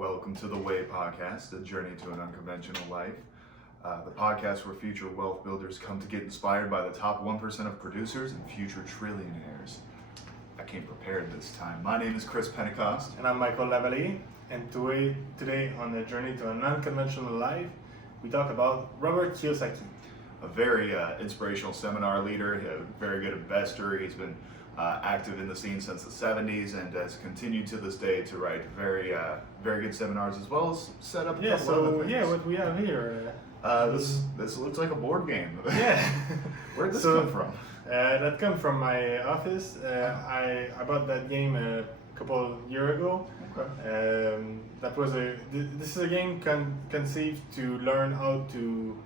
Welcome to the Way Podcast, a journey to an unconventional life. The podcast where future wealth builders come to get inspired by the top 1% of producers and future trillionaires. I came prepared this time. My name is Chris Pentecost. And I'm Michael Lavallée, and today on the journey to an unconventional life, we talk about Robert Kiyosaki. A very inspirational seminar leader, a very good investor. He's been active in the scene since the 70s and has continued to this day to write very good seminars as well as set up a couple other things. What we have here. This looks like a board game. Yeah. Where'd this come from? That come from my office. I bought that game a couple of years ago. Okay. This is a game conceived to learn how to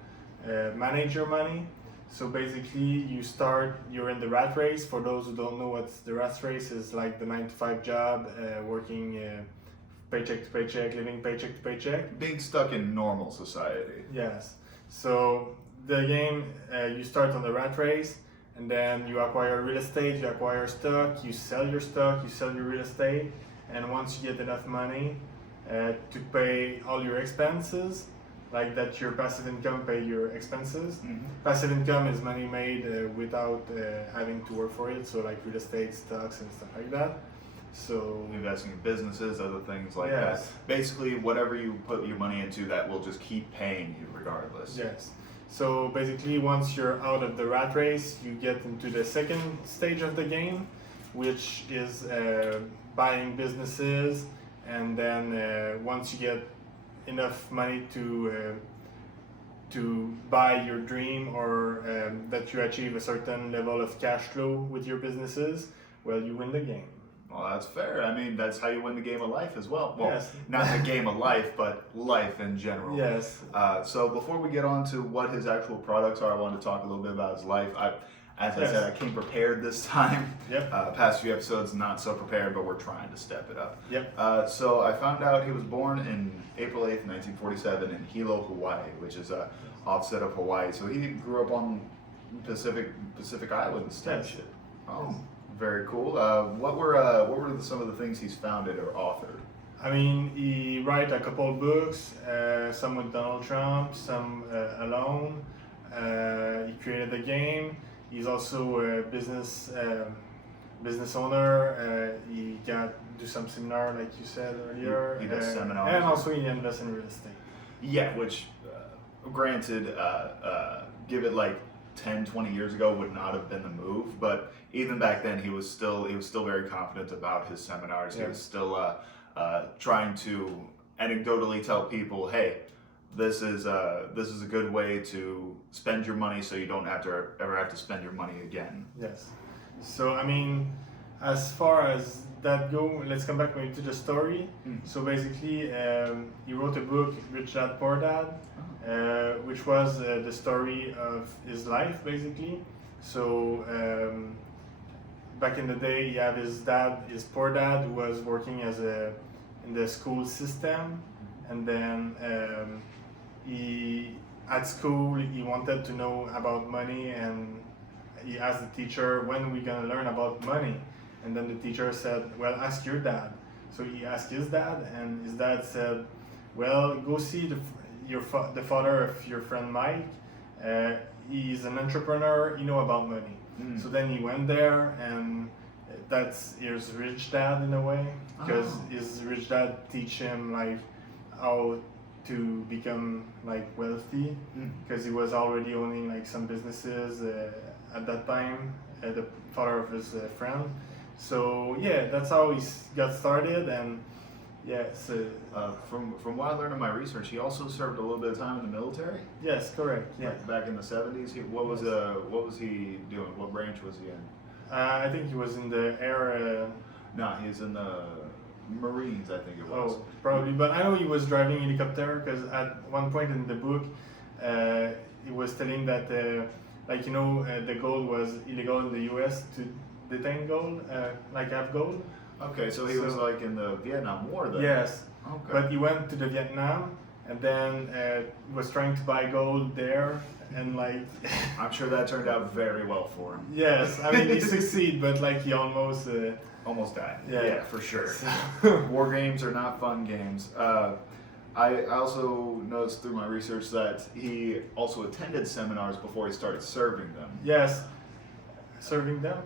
manage your money. So basically, you're in the rat race. For those who don't know what the rat race is, like the 9-to-5 job, working paycheck to paycheck, living paycheck to paycheck. Being stuck in normal society. Yes. So the game, you start on the rat race, and then you acquire real estate, you acquire stock, you sell your real estate, and once you get enough money to pay all your expenses, like that your passive income pay your expenses. Mm-hmm. Passive income is money made without having to work for it, so like real estate, stocks, and stuff like that. So Investing in businesses, other things like Yes. that. Basically, whatever you put your money into, that will just keep paying you regardless. yes. So basically, once you're out of the rat race, you get into the second stage of the game, which is buying businesses, and then once you get enough money to buy your dream, or that you achieve a certain level of cash flow with your businesses, well, you win the game. Well, that's fair. I mean, that's how you win the game of life as well. Well, Yes. not the game of life, but life in general. Yes. So before we get on to what his actual products are, I want to talk a little bit about his life. As I Yes. said, I came prepared this time. Yep. Past few episodes, not so prepared, but we're trying to step it up. Yep. So I found out he was born in April 8th, 1947 in Hilo, Hawaii, which is a offset of Hawaii. So he grew up on Pacific Islands type Yes. shit. Oh, very cool. What were some of the things he's founded or authored? I mean, he write a couple books, some with Donald Trump, some alone. He created the game. He's also a business owner. He do some seminar, like you said earlier. He does seminars. And also he invests in real estate. Yeah, which, granted, give it like 10, 20 years ago would not have been the move, but even back then he was still very confident about his seminars. Yeah. He was still trying to anecdotally tell people, hey, this is a good way to spend your money, so you don't ever have to spend your money again. Yes. So I mean, as far as that go, let's come back maybe to the story. So basically, he wrote a book, Rich Dad Poor Dad, which was the story of his life, basically. So back in the day, you have his poor dad, who was working in the school system, and then at school he wanted to know about money, and he asked the teacher, when are we gonna learn about money? And then the teacher said, well, ask your dad. So he asked his dad, and his dad said, well, go see the father of your friend Mike. He's an entrepreneur, he know about money. So then he went there, and that's his rich dad in a way, because his rich dad teach him like how to become like wealthy, because he was already owning like some businesses at that time, the father of his friend. So yeah, that's how he got started. And yeah, so from what I learned in my research, he also served a little bit of time in the military. yes, correct. Yeah, Like back in the 70s. What was he doing? What branch was he in? I think he was in the air. No, he's in the Marines, I think it was. Oh, probably. But I know he was driving helicopter, because at one point in the book, he was telling that, the gold was illegal in the U.S. to detain gold, like have gold. Okay, so he was like in the Vietnam War then. Yes. Okay. But he went to the Vietnam, and then was trying to buy gold there, and like. I'm sure that turned out very well for him. Yes, I mean he succeeded, but like he almost Almost died. Yeah. For sure. So- War games are not fun games. I also noticed through my research that he also attended seminars before he started serving them. Yes, serving them.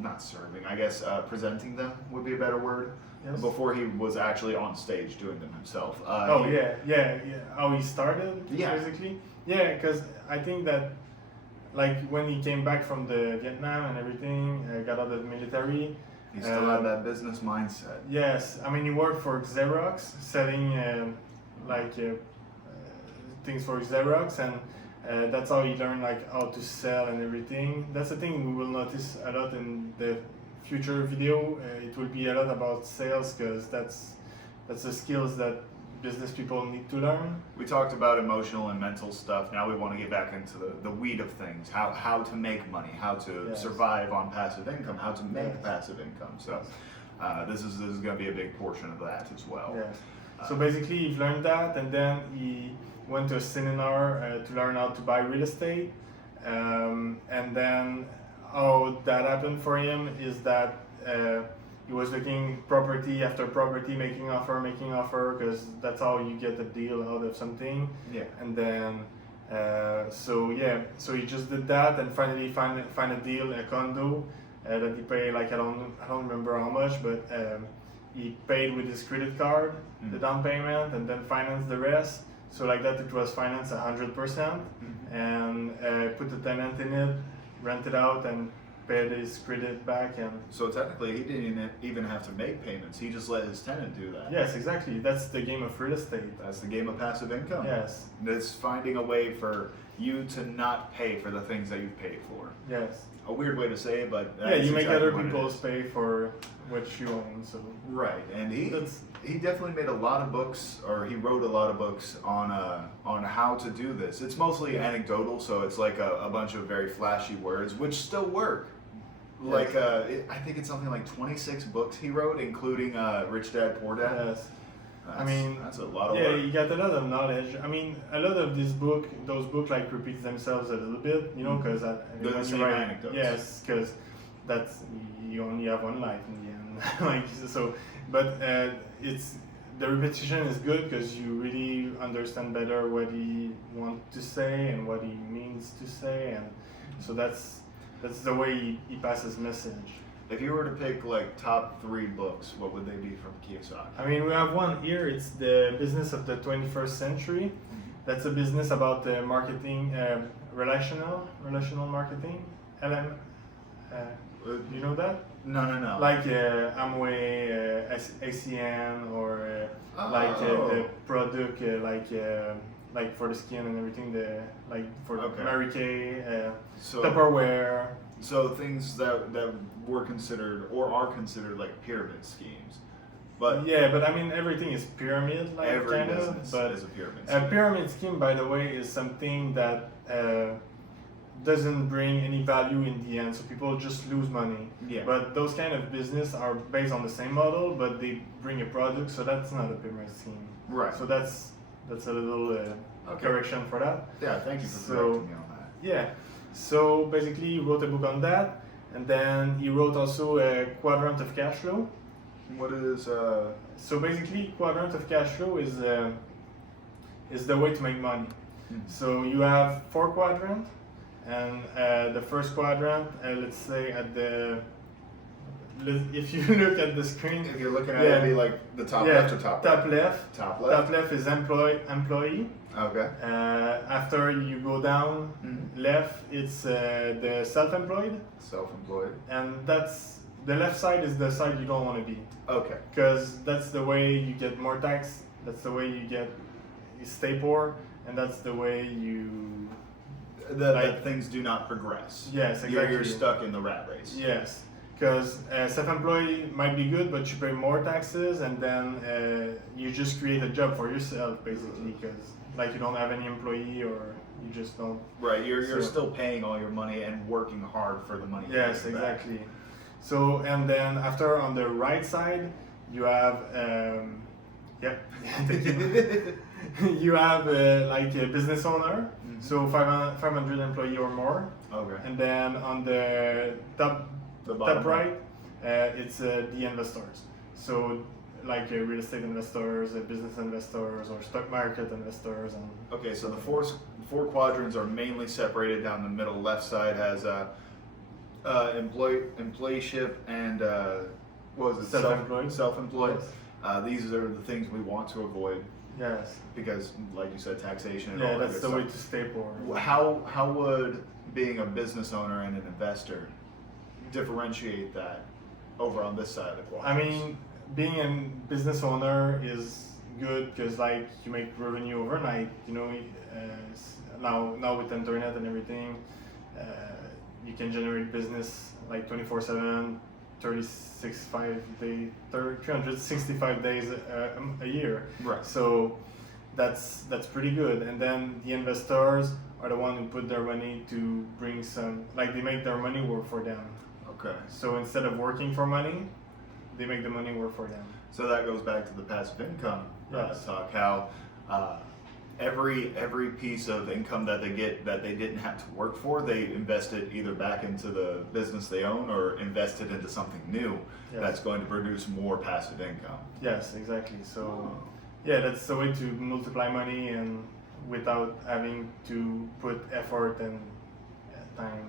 Not serving, I guess presenting them would be a better word. Yes. Before he was actually on stage doing them himself. Yeah. How he started, Yeah. basically. Yeah, because I think that, like, when he came back from the Vietnam and everything, got out of the military. He still had that business mindset. Yes, I mean, he worked for Xerox, selling things for Xerox, and that's how he learned like how to sell and everything. That's the thing we will notice a lot in the future video. It will be a lot about sales because that's the skills that business people need to learn. We talked about emotional and mental stuff. Now we want to get back into the weed of things. How to make money, how to Yes. survive on passive income, how to make Yes. passive income. So this is going to be a big portion of that as well. Yeah. So basically, he learned that, and then he went to a seminar to learn how to buy real estate. And then how that happened for him is that he was looking property after property, making offer, because that's how you get a deal out of something. Yeah. And then, so he just did that, and finally find a deal, a condo that he paid like I don't remember how much, but he paid with his credit card the down payment, and then financed the rest. So like that, it was financed 100%, and put the tenant in it, rent it out, and paid his credit back. And So technically, he didn't even have to make payments. He just let his tenant do that. yes, exactly. That's the game of real estate. That's the game of passive income. Yes, It's finding a way for you to not pay for the things that you've paid for. yes. A weird way to say it, but Yeah, that's you make exactly other what it people is. pay for what you own. So Right, and That's- he definitely made a lot of books, or he wrote a lot of books on how to do this. It's mostly anecdotal, so it's like a bunch of very flashy words, which still work. Like I think it's something like 26 books he wrote, including Rich Dad Poor Dad. yes. That's, I mean, that's a lot of Yeah, work. you got a lot of knowledge. I mean, a lot of those books like repeat themselves a little bit, you know, because They're the same anecdotes. yes, because that's you only have one life in the end, like so. But it's the repetition is good because you really understand better what he wants to say and what he means to say, and so that's the way he passes message. If you were to pick like top 3 books, what would they be from Kiyosaki? I mean, we have one here. It's the business of the 21st century. That's a business about marketing, relational marketing. You know that? No. Like Amway, ACN, or like Oh. the product, like for the skin and everything. Like for Okay. Mary Kay, So Tupperware. So things that were considered or are considered like pyramid schemes, but Yeah, but I mean everything is pyramid, like every kind business of. But is a pyramid a scheme. pyramid scheme, by the way, is something that doesn't bring any value in the end, so people just lose money. Yeah. But those kind of business are based on the same model, but they bring a product, so that's not a pyramid scheme. Right. So that's a little Okay. correction for that. Yeah, thank you for So- correcting me on that. Yeah. So basically, he wrote a book on that, and then he wrote also a quadrant of cash flow. What is So basically, quadrant of cash flow is the way to make money. So you have 4 quadrants, and the first quadrant, let's say if you look at the screen, if you're looking at Yeah. it, it'd be like the top yeah, left or top top right? left. Top Top left. left is employee. Okay. After you go down left, it's the self-employed, Self-employed. and that's the left side is the side you don't want to be, Okay. because that's the way you get more tax. That's the way you stay poor, and that's the way you. That things do not progress. Yes, You're exactly. stuck in the rat race. Yes, because self-employed might be good, but you pay more taxes, and then you just create a job for yourself, basically, because like you don't have any employee, or you just don't. Right. You're So- still paying all your money and working hard for the money. Yes, coming back. exactly. So, and then after on the right side, you have yep. Thank you. You have like a business owner, so 500 employee or more, Okay. and then on the top The bottom right, It's the investors. So like real estate investors, business investors, or stock market investors, and Okay, so the four quadrants are mainly separated down the middle. Left side has employeeship and what was it? Self-employed. Self-employed. Yes. These are the things we want to avoid Yes. because, like you said, taxation and Yeah, all that that's good the way stuff. to stay poor. How would being a business owner and an investor differentiate that over on this side of the I quadrant? mean, being a business owner is good because like you make revenue overnight. You know, now with internet and everything, you can generate business like 24/7, 365 days a year. Right. So that's pretty good. And then the investors are the one who put their money to bring some, like they make their money work for them. Okay. So instead of working for money, they make the money work for them. So that goes back to the passive income Yes. talk. How every piece of income that they get that they didn't have to work for, they invested either back into the business they own or invested into something new Yes. that's going to produce more passive income. Yes, exactly. So yeah, that's the way to multiply money and without having to put effort and time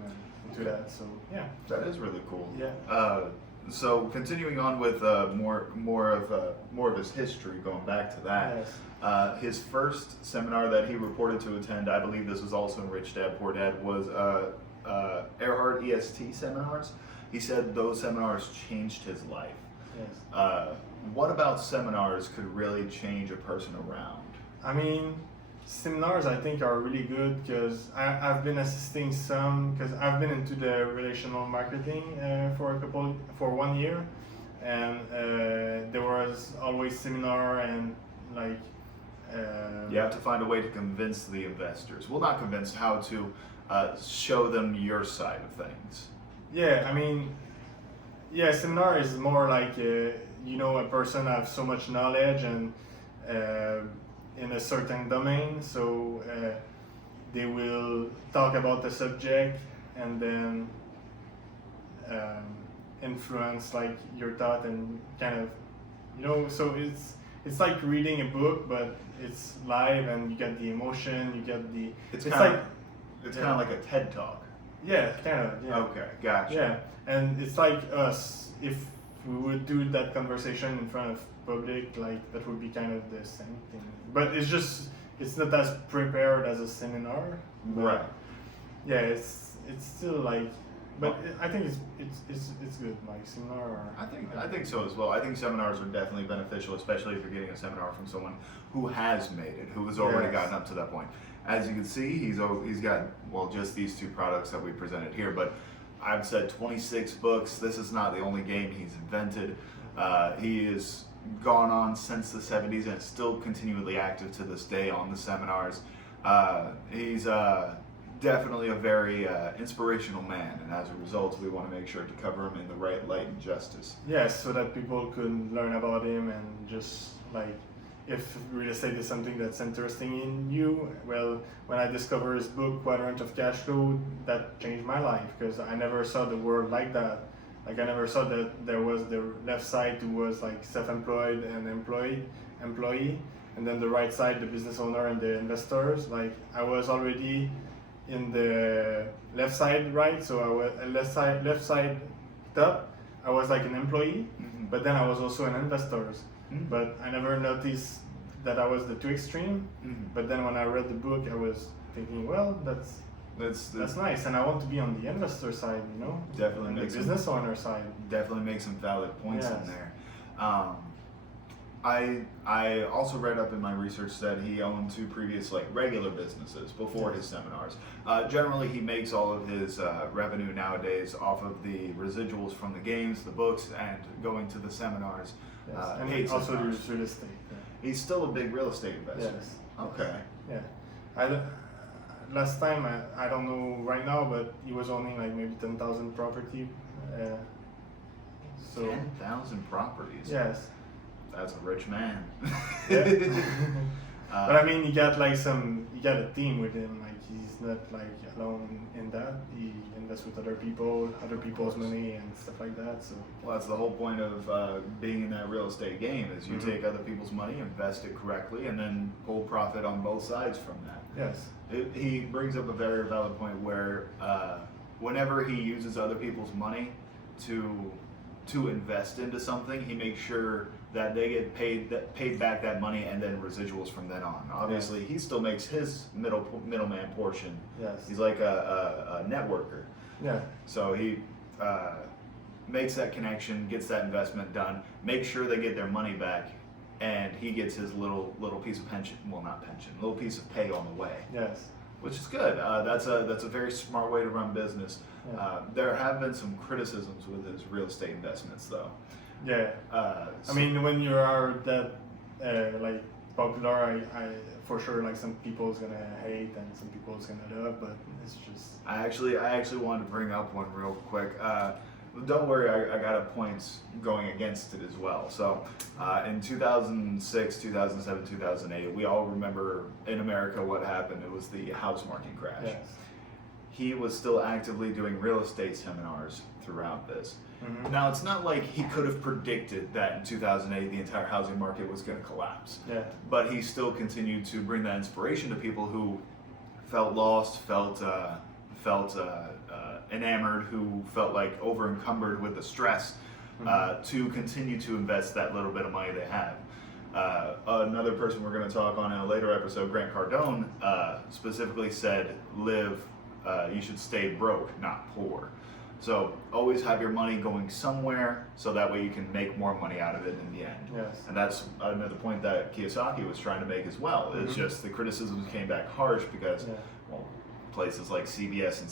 into that. So yeah. That is really cool. Yeah. So continuing on with more of his history, going back to that. Yes. His first seminar that he reported to attend, I believe this was also in Rich Dad Poor Dad, was Earhart EST seminars. He said those seminars changed his life. Yes. What about seminars could really change a person around? I mean, seminars I think are really good because I've been assisting some because I've been into the relational marketing for 1 year, and there was always seminar and like. You have to find a way to convince the investors. Well, not convince, how to show them your side of things. Yeah, I mean, yeah, seminar is more like a person has so much knowledge and in a certain domain, so they will talk about the subject and then influence like your thought and kind of so it's like reading a book, but it's live and you get the emotion, you get the It's yeah. kind of like a TED talk. Yeah, kind of, yeah. Okay, gotcha. Yeah, and it's like us, if we would do that conversation in front of public, like that would be kind of the same thing. But it's not as prepared as a seminar. But Right. yeah, it's still like, but I think it's good, like seminar. I think so as well. I think seminars are definitely beneficial, especially if you're getting a seminar from someone who has made it, who has already Yes. gotten up to that point. As you can see, he's got, well, just these two products that we presented here, but I've said 26 books. This is not the only game he's invented. He has gone on since the 70s and is still continually active to this day on the seminars. He's definitely a very inspirational man, and as a result, we want to make sure to cover him in the right light and justice. Yes, so that people could learn about him and just like, if real estate is something that's interesting in you, well, when I discovered his book, Quadrant of Cash Flow, that changed my life because I never saw the world like that. Like I never saw that there was the left side who was like self-employed and employee, and then the right side, the business owner and the investors. Like I was already in the left side, right? So I was left side top. I was like an employee, Mhm. but then I was also an investor. Mhm. But I never noticed that I was the two extreme. Mhm. But then when I read the book, I was thinking, well, that's That's nice, and I want to be on the investor side, definitely and the makes some, business owner side. definitely makes some valid points Yes. in there. I also read up in my research that he owned two previous like regular businesses before his seminars. Generally, he makes all of his revenue nowadays off of the residuals from the games, the books, and going to the seminars. Yes. And paid also seminars. there's real estate. He's still a big real estate investor. Yes. Okay. Yeah. Last time, I don't know right now, but he was owning like maybe 10,000 property. So 10,000 properties. yes. That's a rich man. Yeah. But I mean, he got a team with him. Like he's not like alone in that. He invests with other people, other people's money and stuff like that. So Well, that's the whole point of being in that real estate game is you take other people's money, invest it correctly, and then pull profit on both sides from that. yes, He brings up a very valid point where whenever he uses other people's money to invest into something, he makes sure that they get paid back that money and then residuals from then on. Obviously, he still makes his middleman portion. yes, He's like a networker. yeah, So he makes that connection, gets that investment done, makes sure they get their money back, and he gets his little piece of pension. Well, not pension, little piece of pay on the way, yes, which is good. That's a very smart way to run business. Yeah. There have been some criticisms with his real estate investments, though. yeah. So- I mean, when you are that like popular, I for sure like some people's gonna hate and some people's gonna love, but it's just I actually wanted to bring up one real quick. Don't worry, I got a points going against it as well. So in 2006, 2007, 2008, we all remember in America what happened. It was the house market crash. yes. He was still actively doing real estate seminars throughout this. Mhm. Now, it's not like he could have predicted that in 2008 the entire housing market was going to collapse. Yeah. But he still continued to bring that inspiration to people who felt lost, felt enamored, who felt like over encumbered with the stress, to continue to invest that little bit of money they have. Another person we're going to talk on in a later episode, Grant Cardone, specifically said, you should stay broke, not poor. So always have your money going somewhere so that way you can make more money out of it in the end. Yes. And that's another point that Kiyosaki was trying to make as well. It's just the criticisms came back harsh because well, places like CBS and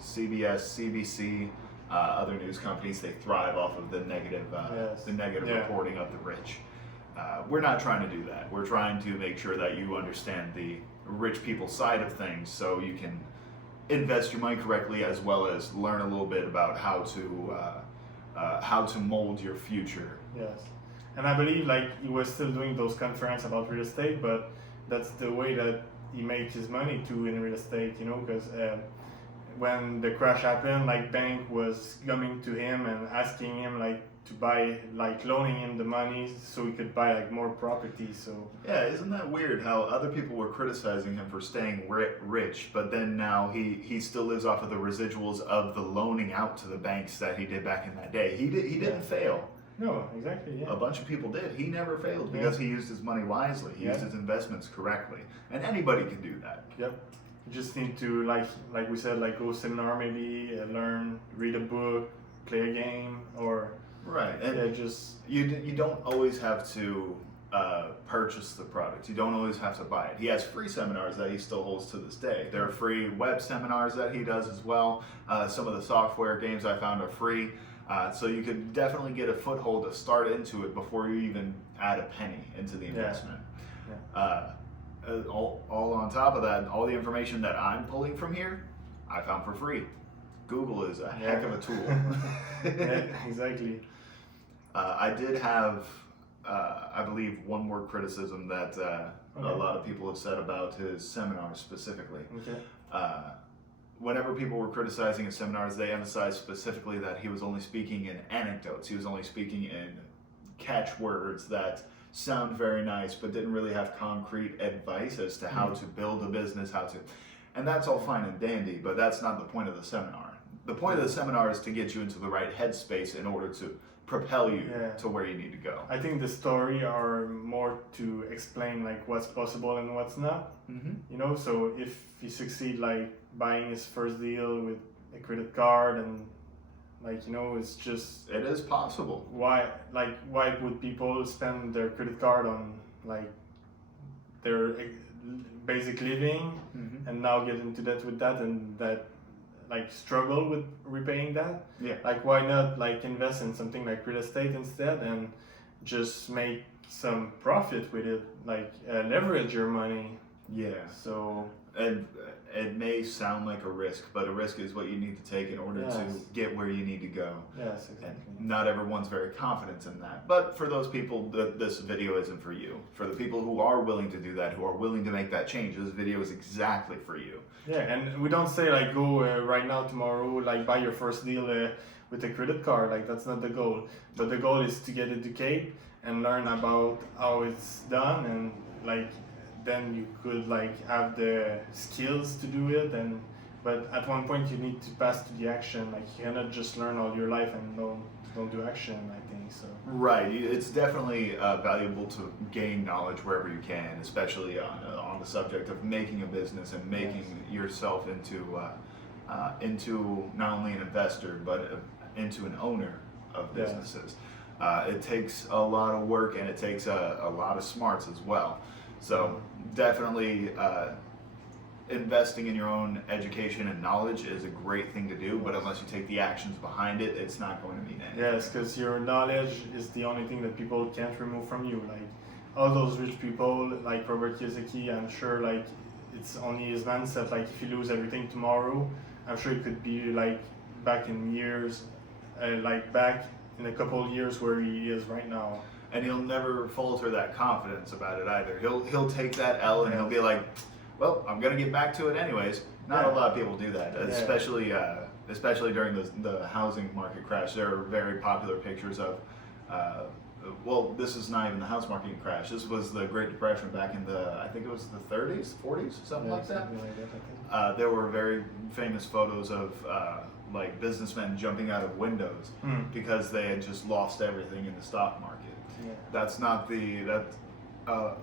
CBC, other news companies, they thrive off of the negative reporting of the rich. We're not trying to do that. We're trying to make sure that you understand the rich people side of things so you can invest your money correctly as well as learn a little bit about how to mold your future. Yes, and I believe like he was still doing those conferences about real estate, but that's the way that he made his money too in real estate, you know, because when the crash happened, like bank was coming to him and asking him like to buy, like loaning him the money so he could buy like more property. So Yeah, isn't that weird how other people were criticizing him for staying rich, but then now he still lives off of the residuals of the loaning out to the banks that he did back in that day. He didn't fail. no, exactly, yeah. A bunch of people did. He never failed because he used his money wisely. He used his investments correctly. And anybody can do that. Yep. You just need to like we said, like go seminar maybe, learn, read a book, play a game, or Right. And you don't always have to purchase the product. You don't always have to buy it. He has free seminars that he still holds to this day. There are free web seminars that he does as well. Some of the software games I found are free. So you could definitely get a foothold to start into it before you even add a penny into the investment. All on top of that, all the information that I'm pulling from here, I found for free. Google is a heck of a tool. Yeah, exactly. I did have, I believe, one more criticism that a lot of people have said about his seminars specifically. Okay. Whenever people were criticizing his seminars, they emphasized specifically that he was only speaking in anecdotes. He was only speaking in catchwords that sound very nice, but didn't really have concrete advice as to how to build a business, and that's all fine and dandy, but that's not the point of the seminar. The point of the seminar is to get you into the right headspace in order to propel you to where you need to go. I think the story are more to explain like what's possible and what's not. You know, so if he succeed like buying his first deal with a credit card and like, you know, it's just It is possible. why would people spend their credit card on like their basic living and now get into debt with that and that like struggle with repaying that? Yeah. Like why not like invest in something like real estate instead and just make some profit with it, like leverage your money. Yeah. So And it may sound like a risk, but a risk is what you need to take in order Yes. to get where you need to go. yes, And exactly. not everyone's very confident in that. But for those people, this video isn't for you. For the people who are willing to do that, who are willing to make that change, this video is exactly for you. Yeah, and we don't say like go right now, tomorrow, like buy your first deal with a credit card. Like that's not the goal. But the goal is to get educated and learn about how it's done, and like then you could like have the skills to do it. And but at one point you need to pass to the action. Like you cannot just learn all your life and don't do action. I think so. Right. It's definitely valuable to gain knowledge wherever you can, especially on the subject of making a business and making yourself into not only an investor but into an owner of Yes. businesses. It takes a lot of work and it takes a lot of smarts as well. So definitely investing in your own education and knowledge is a great thing to do, but unless you take the actions behind it, it's not going to mean anything. Yes, because your knowledge is the only thing that people can't remove from you. Like all those rich people, like Robert Kiyosaki, I'm sure like it's only his mindset. Like if you lose everything tomorrow, I'm sure it could be like back in years, like back in a couple of years where he is right now. And he'll never falter that confidence about it either. He'll take that L and he'll be like, well, I'm gonna get back to it anyways. Not a lot of people do that, especially during the housing market crash. There are very popular pictures of, well, this is not even the house market crash. This was the Great Depression back in I think it was the 30s, 40s, something like that. Something like that, I think. There were very famous photos of like businessmen jumping out of windows because they had just lost everything in the stock market. Yeah. That's not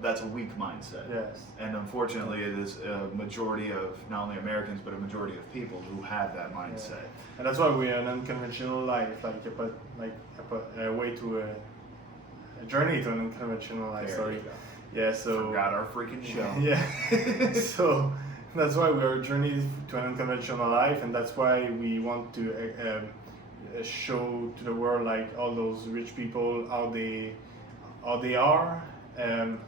that's a weak mindset. Yes. And unfortunately, it is a majority of not only Americans but a majority of people who have that mindset. And that's why we're an unconventional life, a way to a journey to an unconventional life. There Sorry. you go. Yeah. So. Forgot our freaking show. Yeah. So that's why we are journey to an unconventional life, and that's why we want to show to the world like all those rich people how they are.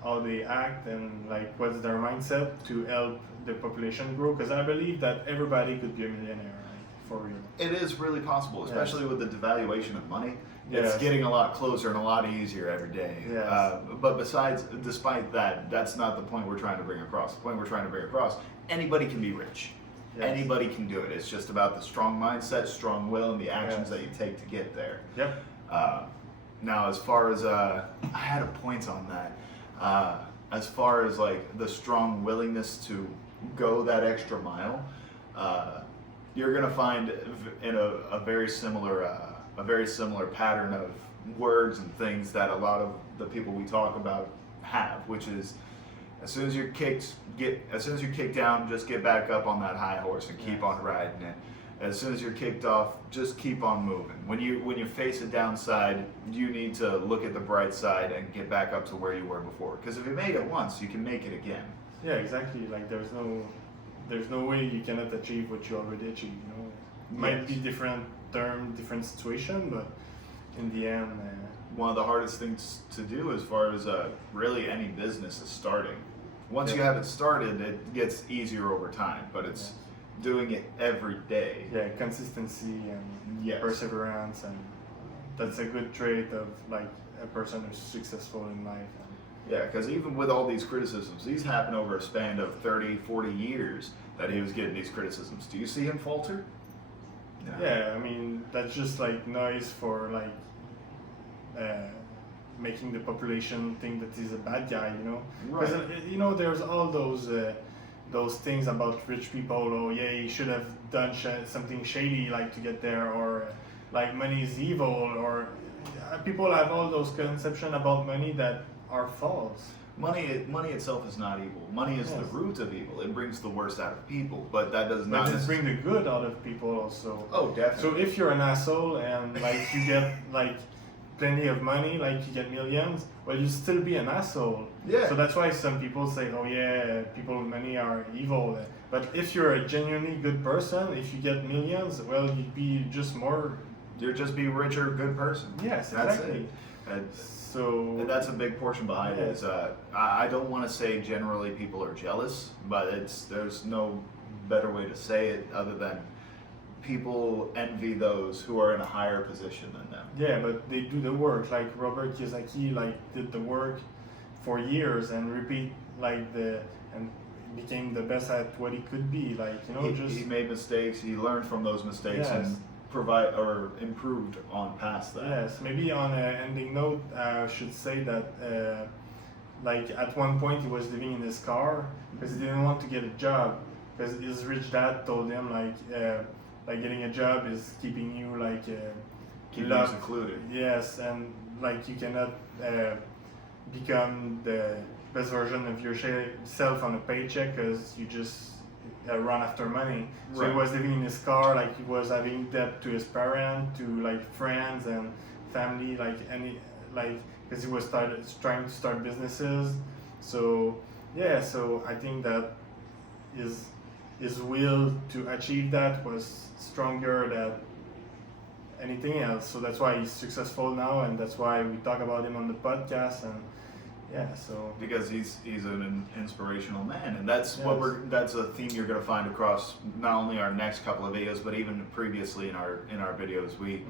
How they act and like what's their mindset to help the population grow, because I believe that everybody could be a millionaire, right? For real. It is really possible, especially with the devaluation of money. It's Yes. getting a lot closer and a lot easier every day. Yes. But despite that, that's not the point we're trying to bring across. The point we're trying to bring across, anybody can be rich. Yes. Anybody can do it. It's just about the strong mindset, strong will, and the actions Yes. that you take to get there. Yep. Now, as far as I had a point on that. As far as like the strong willingness to go that extra mile, you're gonna find in a very similar pattern of words and things that a lot of the people we talk about have, which is as soon as you're kicked down, just get back up on that high horse and keep on riding it. As soon as you're kicked off, just keep on moving. When you face a downside, you need to look at the bright side and get back up to where you were before. Because if you made it once, you can make it again. Yeah, exactly. Like there's no way you cannot achieve what you already achieved. You know, it might be different term, different situation, but in the end, One of the hardest things to do as far as really any business is starting. Once you have it started, it gets easier over time, but it's doing it every day. yeah, consistency and Yes. perseverance, and that's a good trait of like a person who's successful in life. Yeah, because even with all these criticisms, these happen over a span of 30, 40 years that he was getting these criticisms. Do you see him falter? No. Yeah, I mean that's just like noise for like making the population think that he's a bad guy, you know. Because you know there's all those things about rich people. Oh yeah, he should have done something shady like to get there, or like money is evil, or people have all those conceptions about money that are false. Money itself is not evil. Money is the Yes. root of evil. It brings the worst out of people, but that does But not just bring the good out of people also. Oh, definitely. So if you're an asshole and like you get like plenty of money, like you get millions, well you still be an asshole. Yeah. So that's why some people say, oh yeah, people with money are evil. But if you're a genuinely good person, if you get millions, well you'd be just more. You'll just be a richer, good person. Yes, That's exactly. it. And So that's a big portion behind it. Is I don't want to say generally people are jealous, but there's no better way to say it other than people envy those who are in a higher position than them. yeah, but they do the work. Like Robert Kiyosaki, like did the work for years and repeat and became the best at what he could be. Like He made mistakes. He learned from those mistakes and improved on past that. Yes, maybe on an ending note, I should say that like at one point he was living in his car because he didn't want to get a job because his rich dad told him like getting a job is keeping you Keep you secluded. Yes, and like you cannot become the best version of yourself on a paycheck because you just run after money. So he was living in his car, like he was having debt to his parents, to like friends and family, because he was trying to start businesses. So yeah, so I think that his will to achieve that was stronger than anything else. So that's why he's successful now, and that's why we talk about him on the podcast. And yeah, so because he's an inspirational man, and that's that's a theme you're going to find across not only our next couple of videos, but even previously in our videos. We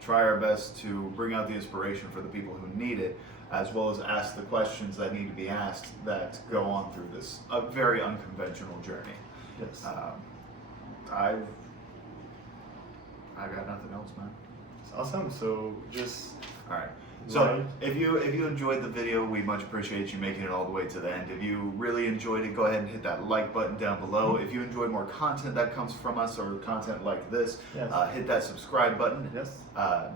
try our best to bring out the inspiration for the people who need it, as well as ask the questions that need to be asked that go on through this a very unconventional journey. Yes. I got nothing else, man. It's awesome. So just all right. So if you enjoyed the video, we much appreciate you making it all the way to the end. If you really enjoyed it, go ahead and hit that like button down below. If you enjoyed more content that comes from us or content like this, hit that subscribe button. Yes.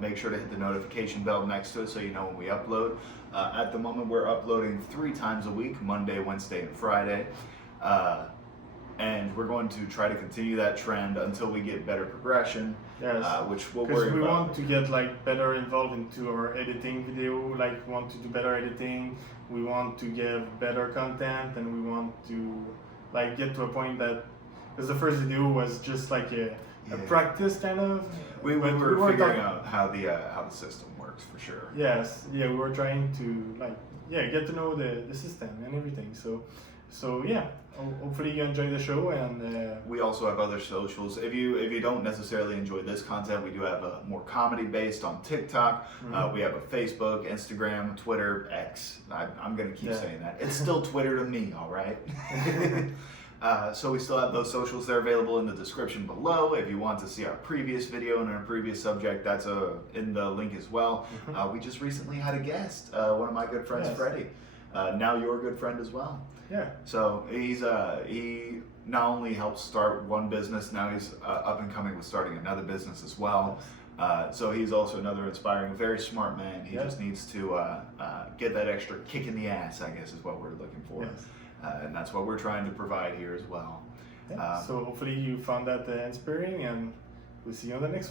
Make sure to hit the notification bell next to it so you know when we upload. At the moment, we're uploading 3 times a week, Monday, Wednesday, and Friday. And we're going to try to continue that trend until we get better progression, which we'll worry about. Because we want to get better involved into our editing video, we want to do better editing, we want to give better content, and we want to get to a point that, because the first video was just a practice kind of. We were figuring out how the system works for sure. Yes, we were trying to get to know the system and everything. So yeah, hopefully you enjoy the show, and we also have other socials. If you don't necessarily enjoy this content, we do have a more comedy based on TikTok. We have a Facebook, Instagram, Twitter, X. I'm gonna keep saying that. It's still Twitter to me, all right. So we still have those socials. They're available in the description below. If you want to see our previous video and our previous subject, that's in the link as well. We just recently had a guest, one of my good friends, Freddie. Now your good friend as well. Yeah. So he not only helped start one business, now he's up and coming with starting another business as well. So he's also another inspiring, very smart man. He just needs to get that extra kick in the ass, I guess is what we're looking for. Yes. And that's what we're trying to provide here as well. Yeah. So hopefully you found that inspiring, and we'll see you on the next one.